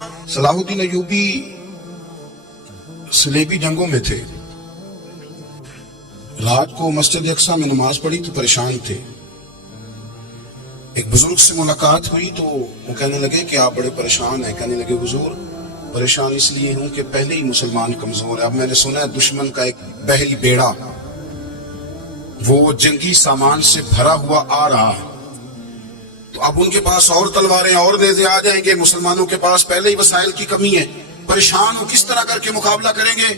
صلاح الدین ایوبی صلیبی جنگوں میں تھے. رات کو مسجد اقصیٰ میں نماز پڑھی تو پریشان تھے. ایک بزرگ سے ملاقات ہوئی تو وہ کہنے لگے کہ آپ بڑے پریشان ہیں. کہنے لگے حضور پریشان اس لیے ہوں کہ پہلے ہی مسلمان کمزور ہے. اب میں نے سنا ہے دشمن کا ایک بحری بیڑا وہ جنگی سامان سے بھرا ہوا آ رہا ہے، تو اب ان کے پاس اور تلواریں اور نیزے آ جائیں گے. مسلمانوں کے پاس پہلے ہی وسائل کی کمی ہے، پریشان ہو کس طرح کر کے مقابلہ کریں گے.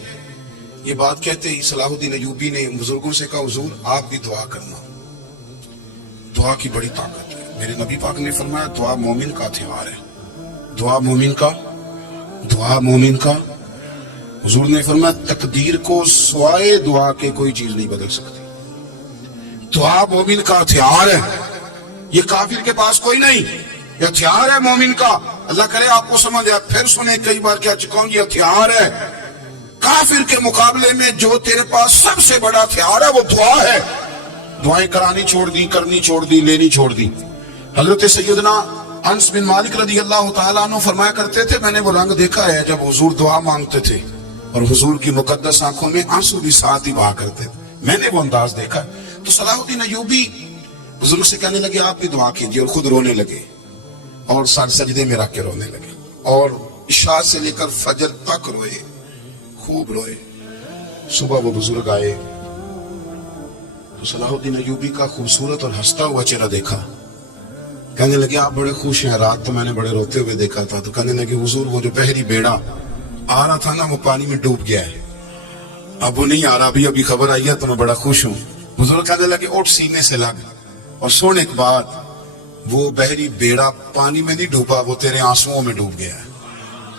یہ بات کہتے ہی صلاح الدین ایوبی نے بزرگوں سے کہا حضور آپ بھی دعا کرنا، دعا کی بڑی طاقت ہے. میرے نبی پاک نے فرمایا دعا مومن کا ہتھیار ہے. دعا مومن کا. حضور نے فرمایا تقدیر کو سوائے دعا کے کوئی چیز نہیں بدل سکتی. دعا مومن کا ہتھیار ہے، یہ کافر کے پاس کوئی نہیں. یہ ہتھیار ہے مومن کا. اللہ کرے آپ کو سمجھ آئے. پھر سنیں کئی بار کیا چکا ہوں، یہ ہتھیار ہے. کافر کے مقابلے میں جو تیرے پاس سب سے بڑا ہتھیار ہے وہ دعا ہے. دعائیں کرانی چھوڑ دی، کرنی چھوڑ دی، لینی چھوڑ دی. حضرت سیدنا انس بن مالک رضی اللہ تعالیٰ عنہ فرمایا کرتے تھے میں نے وہ رنگ دیکھا ہے جب حضور دعا مانگتے تھے اور حضور کی مقدس آنکھوں میں آنسو بھی ساتھ ہی بہا کرتے تھے. میں نے وہ انداز دیکھا. تو صلاح الدین ایوبی بزرگ سے کہنے لگے آپ بھی دعا کیجیے، اور خود رونے لگے اور سر سجدے میں رکھ کے رونے لگے اور عشاء سے لے کر فجر تک روئے، خوب روئے. صبح وہ بزرگ آئے تو صلاح الدین ایوبی کا خوبصورت اور ہنستا ہوا چہرہ دیکھا. کہنے لگے آپ بڑے خوش ہیں، رات تو میں نے بڑے روتے ہوئے دیکھا تھا. تو کہنے لگے حضور وہ جو بحری بیڑا آ رہا تھا نا وہ پانی میں ڈوب گیا ہے، اب وہ نہیں آ رہا. ابھی خبر آئی ہے تو میں بڑا خوش ہوں. بزرگ کہنے لگے اٹھ سینے سے لگ اور سن ایک بات، وہ بحری بیڑا پانی میں نہیں ڈوبا، وہ تیرے آنسوؤں میں ڈوب گیا ہے.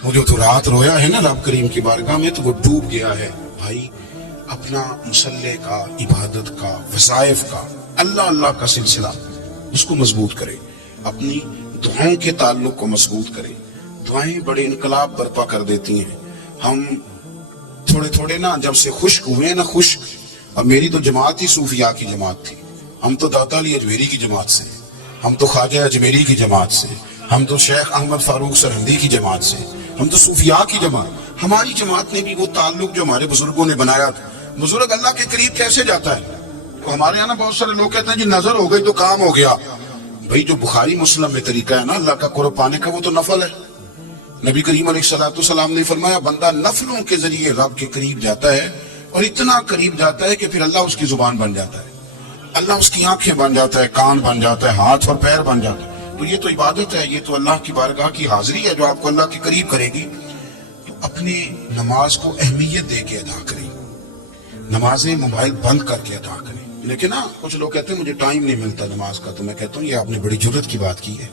وہ جو تو رات رویا ہے نا رب کریم کی بارگاہ میں تو وہ ڈوب گیا ہے. بھائی اپنا مصلے کا، عبادت کا، وظائف کا، اللہ کا سلسلہ اس کو مضبوط کرے، اپنی دعاؤں کے تعلق کو مضبوط کرے. دعائیں بڑے انقلاب برپا کر دیتی ہیں. ہم تھوڑے نا جب سے خشک ہوئے نا خشک، اب میری تو جماعت ہی صوفیاء کی جماعت تھی. ہم تو داتا علی اجمیری کی جماعت سے، ہم تو خواجہ اجمیری کی جماعت سے، ہم تو شیخ احمد فاروق سرہندی کی جماعت سے، ہم تو صوفیاء کی جماعت. ہماری جماعت نے بھی وہ تعلق جو ہمارے بزرگوں نے بنایا تھا. بزرگ اللہ کے قریب کیسے جاتا ہے؟ تو ہمارے یہاں نا بہت سارے لوگ کہتے ہیں جی نظر ہو گئی تو کام ہو گیا. بھئی جو بخاری مسلم میں طریقہ ہے نا اللہ کا قرب پانے کا وہ تو نفل ہے. نبی کریم علیہ السلام نے فرمایا بندہ نفلوں کے ذریعے رب کے قریب جاتا ہے اور اتنا قریب جاتا ہے کہ پھر اللہ اس کی زبان بن جاتا ہے، اللہ اس کی آنکھیں بن جاتا ہے، کان بن جاتا ہے، ہاتھ اور پیر بن جاتا ہے. تو یہ تو عبادت ہے، یہ تو اللہ کی بارگاہ کی حاضری ہے جو آپ کو اللہ کے قریب کرے گی. تو اپنی نماز کو اہمیت دے کے ادا کریں، نمازیں موبائل بند کر کے ادا کریں. لیکن نا کچھ لوگ کہتے ہیں مجھے ٹائم نہیں ملتا نماز کا. تو میں کہتا ہوں یہ آپ نے بڑی جرت کی بات کی ہے.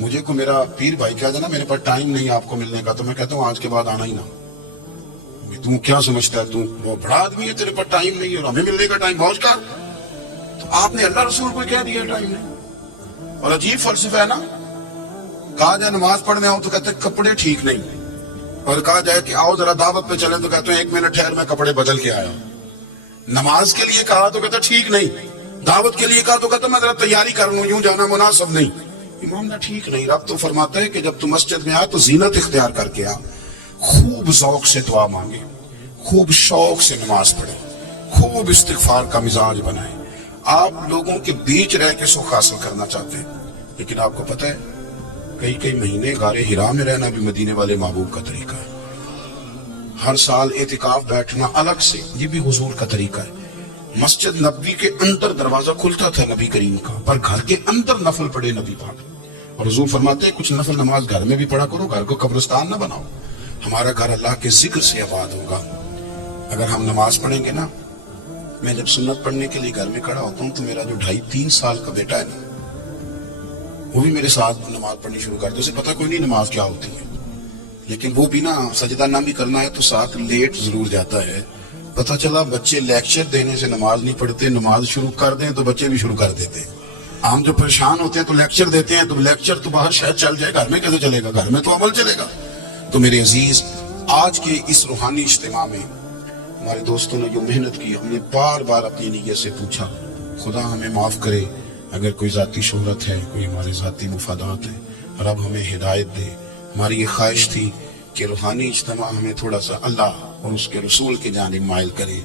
مجھے کو میرا پیر بھائی کہہ دینا میرے پاس ٹائم نہیں آپ کو ملنے کا، تو میں کہتا ہوں آج کے بعد آنا ہی نہ. تم کیا سمجھتا ہے تم وہ بڑا آدمی ہے تیرے پاس ٹائم نہیں ہے اور ہمیں ملنے کا ٹائم بہت کر. تو آپ نے اللہ رسول کو کہہ دیا ٹائم نہیں. اور عجیب فلسفہ ہے نا، کہا جائے نماز پڑھنے آؤ تو کہتے ہیں کپڑے ٹھیک نہیں، اور کہا جائے کہ آؤ ذرا دعوت پہ چلیں تو کہتے ہیں 1 منٹ ٹھہر میں کپڑے بدل کے آیا. نماز کے لیے کہا تو کہتا ٹھیک نہیں، دعوت کے لیے کہا تو کہتا میں ذرا تیاری کر لوں، یوں جانا مناسب نہیں. یہ معاملہ ٹھیک نہیں. رب تو فرماتا ہے کہ جب تم مسجد میں آ تو زینت اختیار کر کے آ، خوب ذوق سے دعا مانگے، خوب شوق سے نماز پڑھے، خوب استغفار کا مزاج بنائے. آپ لوگوں کے بیچ رہ کے سکھ حاصل کرنا چاہتے ہیں، لیکن آپ کو پتہ ہے کئی مہینے غار حرا میں رہنا بھی مدینے والے محبوب کا طریقہ ہے. ہر سال اعتکاف بیٹھنا الگ سے یہ بھی حضور کا طریقہ ہے. مسجد نبوی کے اندر دروازہ کھلتا تھا نبی کریم کا، پر گھر کے اندر نفل پڑھے نبی پاک. اور حضور فرماتے ہیں کچھ نفل نماز گھر میں بھی پڑھا کرو، گھر کو قبرستان نہ بناؤ. ہمارا گھر اللہ کے ذکر سے آباد ہوگا. اگر ہم نماز پڑھیں گے نا، میں جب سنت پڑھنے کے لیے گھر میں کھڑا ہوتا ہوں تو میرا جو 2.5-3 سال کا بیٹا ہے نا وہ بھی میرے ساتھ نماز پڑھنی شروع کر دے. اسے پتہ کوئی نہیں نماز کیا ہوتی ہے، لیکن وہ بھی نا سجدہ نہ بھی کرنا ہے تو ساتھ لیٹ ضرور جاتا ہے. پتہ چلا بچے لیکچر دینے سے نماز نہیں پڑھتے، نماز شروع کر دیں تو بچے بھی شروع کر دیتے ہیں. ہم جو پریشان ہوتے ہیں تو لیکچر دیتے ہیں، تو لیکچر تو باہر شاید چل جائے، گھر میں کیسے چلے گا؟ گھر میں تو عمل چلے گا. تو میرے عزیز آج کے اس روحانی اجتماع میں ہمارے دوستوں نے جو محنت کی، ہم نے بار بار اپنی نیت سے پوچھا خدا ہمیں معاف کرے اگر کوئی ذاتی شہرت ہے، کوئی ہمارے ذاتی مفادات ہیں، رب ہمیں ہدایت دے، ہماری یہ خواہش تھی کہ روحانی اجتماع ہمیں تھوڑا سا اللہ اور اس کے رسول کی جانب مائل کرے.